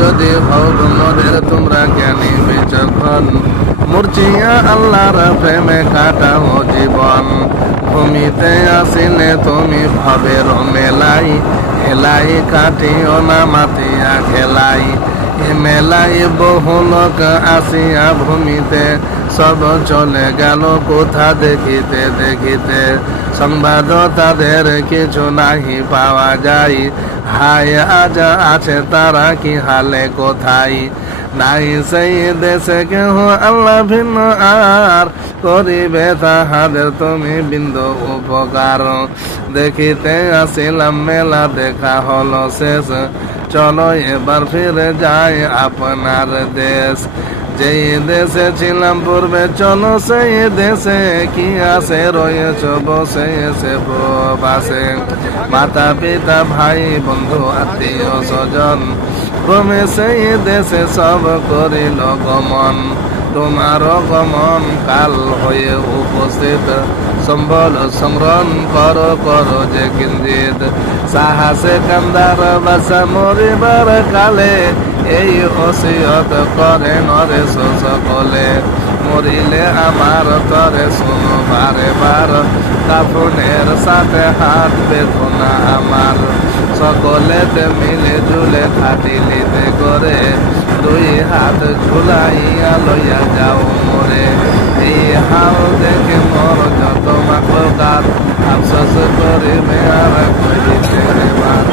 যদি হও মোদের তোমরা জ্ঞানী বিচক্ষণ, মূর্ছিয়া আল্লাহর প্রেমে কাটাও জীবন। ভূমিতে আসিলে তুমি ভাবের মেলাই, হেলাই কাটিও না মাতিয়া খেলাই। এ মেলাই বহু লোক আসিয়া ভূমিতে, সব চলে গেল কোথা দেখিতে দেখিতে। সংবাদ তাদের কিছু নাহি পাওয়া যায়, হায় আজ আছে তারা কি হালে কোথায়। নাই সেই দেশে কেহ আল্লাহ ভিন্ন আর, করিবে তাহাদের তুমি বিন্দু উপকার। দেখিতে আসিলাম মেলা দেখা হলো শেষ, চলো এবার ফিরে যাই আপনার দেশ। যেই দেশে ছিলাম পূর্বে চলো সেই দেশে, কি আসে রয়েছ বসে এসে প্রবাসে। মাতা পিতা ভাই বন্ধু আত্মীয় স্বজন, ক্রমে সেই দেশে সব করিল গমন। তোমার গমন কাল হয়ে উপস্থিত, সম্বল সংগ্রহণ করো যে কিঞ্চিত। সাহসে কান্দার বাসা মরিবার কালে, এই ওসিয়ত করে নরেশ সকলে। মরিলে আমার তরে শুনো বারে বার, কাফনের সাথে হাত বেদনা আমার। সকলেতে মিলে জুলে খাটিলিতে করে, দুই হাত ঝুলাইয়া লইয়া যাও মোরে। এই হাল দেখে মোর যত মাকলকার, আফসোস করিবে আর কইতে রে বার।